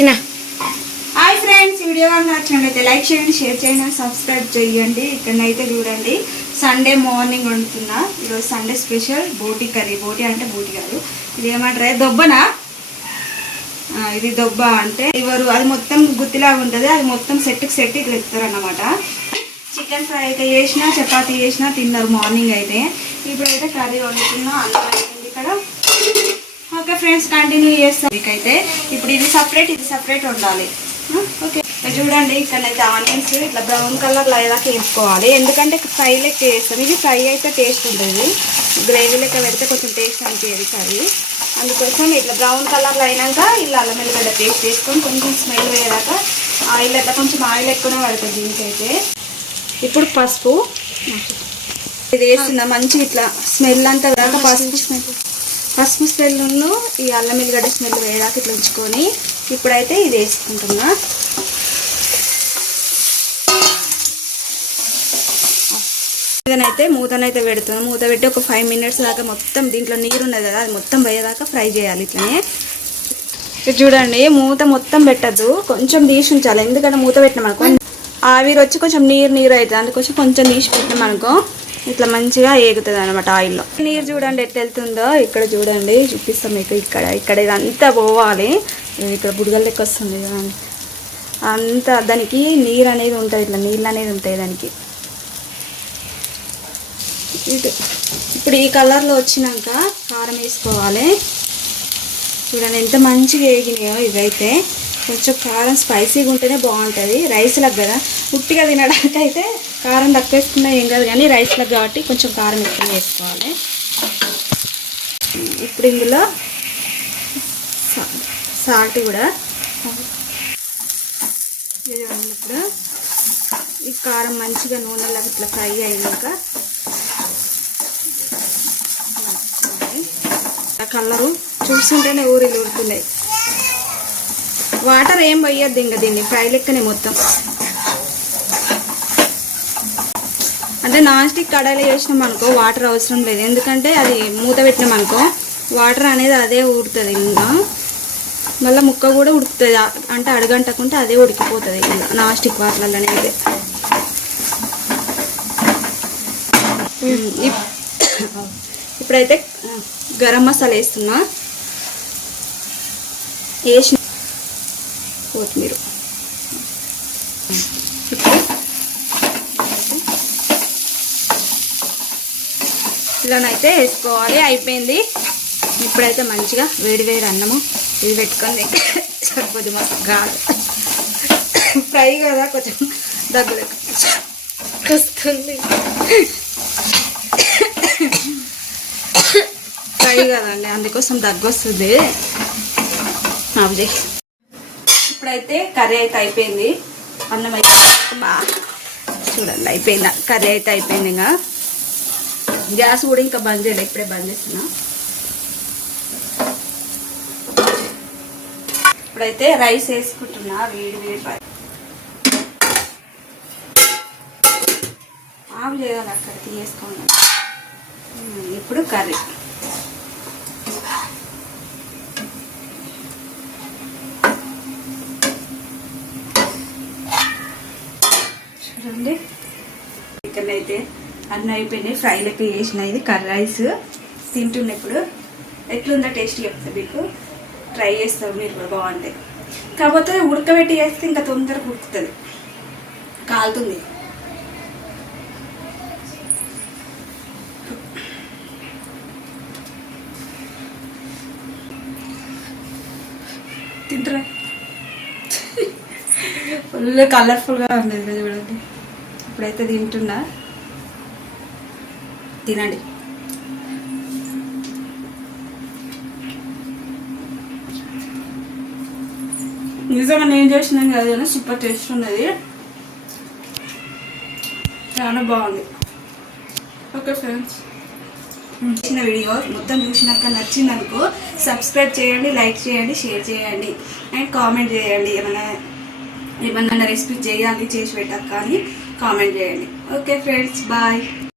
Hi friends, video నచ్చినట్లయితే like చేయండి, share చేయండి, సబ్స్క్రైబ్ చేయండి. ఇక్కడనైతే చూడండి, సండే మార్నింగ్ వండుతున్నా. ఈరోజు సండే స్పెషల్ బోటి కర్రీ. బోటి అంటే బోటి కాదు, ఇది ఏమంటారు, దొబ్బనా. ఇది దొబ్బ అంటే ఇవరు అది మొత్తం గుత్తిలాగా ఉంటుంది, అది మొత్తం సెట్కి సెట్ ఇట్లా ఎత్తారు అన్నమాట. చికెన్ ఫ్రై అయితే చేసినా, చపాతీ చేసినా తిన్నారు మార్నింగ్ అయితే. ఇప్పుడైతే కర్రీ వండుతున్నా, అన్నం అయిపోయింది ఇక్కడ. ఓకే ఫ్రెండ్స్, కంటిన్యూ చేస్తాం. మీకైతే ఇప్పుడు ఇది సపరేట్ ఉండాలి. ఓకే చూడండి, ఇక్కడైతే ఆనియన్స్ ఇట్లా బ్రౌన్ కలర్లో అయ్యేదాకా వేసుకోవాలి. ఎందుకంటే ఫ్రై లెక్క వేస్తాం. ఇది ఫ్రై అయితే టేస్ట్ ఉంటుంది, గ్రేవీ లెక్క పెడితే కొంచెం టేస్ట్ అనిపించేది కర్రీ. అందుకోసం ఇట్లా బ్రౌన్ కలర్లో అయినాక ఇలా అల్లం వెల్లిగడ్డ పేస్ట్ వేసుకొని కొంచెం స్మెల్ పోయేదాకా ఆయిల్ అయితే కొంచెం ఆయిల్ ఎక్కువనే పడుతుంది దీనికైతే. ఇప్పుడు పసుపు ఇది వేస్తున్నా, మంచి ఇట్లా స్మెల్ అంతా వేదాక పసుపు స్మెల్ను ఈ అల్లం వెల్లిగడ్డ స్మెల్ వేయడానికి ఇట్లా ఉంచుకొని ఇప్పుడైతే ఇది వేసుకుంటున్నా. ఇదనైతే మూతనైతే పెడుతున్నాను. మూత పెట్టి ఒక 5 minutes దాకా మొత్తం దీంట్లో నీరు ఉన్నది కదా, అది మొత్తం పోయేదాకా ఫ్రై చేయాలి. ఇట్లనే చూడండి, మూత మొత్తం పెట్టద్దు, కొంచెం తీసి ఉంచాలి. ఎందుకంటే మూత పెట్టినామనుకో ఆవిరి వచ్చి కొంచెం నీరు అవుతుంది. అందుకోసం కొంచెం తీసి పెట్టినామనుకో ఇట్లా మంచిగా ఏగుతుంది అనమాట ఆయిల్లో. నీరు చూడండి ఎట్లా వెళ్తుందో, ఇక్కడ చూడండి చూపిస్తాం మీకు. ఇక్కడ ఇదంతా పోవాలి. ఇక్కడ బుడగల లెక్క వస్తుంది చూడండి, అంతా దానికి నీరు అనేది ఉంటుంది, ఇట్లా నీళ్ళు అనేది ఉంటాయి దానికి. ఇప్పుడు ఈ కలర్లో వచ్చినాక కారం వేసుకోవాలి. చూడండి ఎంత మంచిగా వేగినాయో. ఇవైతే కొంచెం కారం స్పైసీగా ఉంటేనే బాగుంటుంది. రైస్లకు కదా, ఉట్టిగా తినడానికి అయితే కారం తక్కువ వేసుకున్నా ఏం కాదు, కానీ రైస్లకు కాబట్టి కొంచెం కారం ఎక్కువ వేసుకోవాలి. ఇప్పుడు ఇందులో సాల్ట్ కూడా ఇప్పుడు ఈ కారం మంచిగా నూనెలో ఇట్లా ఫ్రై అయినాక కలరు చూస్తుంటేనే ఊరిలు ఊరుతున్నాయి. వాటర్ ఏం పోయొద్దు ఇంకా, దీన్ని ఫ్రై లెక్కనే మొత్తం. అంటే నాన్ స్టిక్ కడాయిలో చేసినాం అనుకో వాటర్ అవసరం లేదు, ఎందుకంటే అది మూత పెట్టినాం అనుకో వాటర్ అనేది అదే ఊడుతుంది. ఇంకా మళ్ళీ ముక్క కూడా ఉడుకుతుంది, అంటే అడుగంటకుంటే అదే ఉడికిపోతుంది ఇంకా నాన్ స్టిక్ వాటర్లోనే అయితే. ఇప్పుడైతే గరం మసాలా వేస్తున్నా, వేసిన కొత్తిమీర ఇలానైతే వేసుకోవాలి. అయిపోయింది. ఇప్పుడైతే మంచిగా వేడి అన్నము ఇది పెట్టుకొని సరిపోద్ది. మాకు కాదు ఫ్రై కదా, కొంచెం దగ్గర వస్తుంది ఫ్రై కదండి, అందుకోసం దగ్గు వస్తుంది. అవి ఇప్పుడైతే కర్రీ అయితే అయిపోయింది. అన్నం అయితే చూడండి అయిపోయిందా, కర్రీ అయితే అయిపోయింది. ఇంకా గ్యాస్ కూడా ఇంకా బంద్ చేయాలి, ఇప్పుడే బంద్ చేస్తున్నా. ఇప్పుడైతే రైస్ వేసుకుంటున్నా, వేడి ఆవు చేయాలి అక్కడ తీసుకోండి. ఇప్పుడు కర్రీ చూడండి. ఇక్కడైతే అన్నీ అయిపోయినాయి, ఫ్రై లెక్క చేసిన. ఇది కర్రీ రైస్ తింటున్నప్పుడు ఎట్లుందో టేస్ట్ చెప్తా మీకు. ట్రై చేస్తారు మీరు కూడా, బాగుంటాయి. కాకపోతే ఉడకబెట్టి చేస్తే ఇంకా తొందరగా ఉడుకుతుంది, కాలుతుంది. తింటారా? ఫుల్ కలర్ఫుల్గా ఉండేది కదా చూడండి. ఇప్పుడైతే తింటున్నా, తినండి. నిజంగా నేను చేసినాను కదా, సూపర్ టేస్ట్ ఉన్నది, చాలా బాగుంది. ఓకే ఫ్రెండ్స్, నచ్చిన వీడియో మొత్తం చూసినాక నచ్చింది అనుకో సబ్స్క్రైబ్ చేయండి, లైక్ చేయండి, షేర్ చేయండి అండ్ కామెంట్ చేయండి. ఏమన్నా రెసిపీ చేయాలి చేసి పెట్టాక కానీ కామెంట్ చేయండి. Okay friends, bye.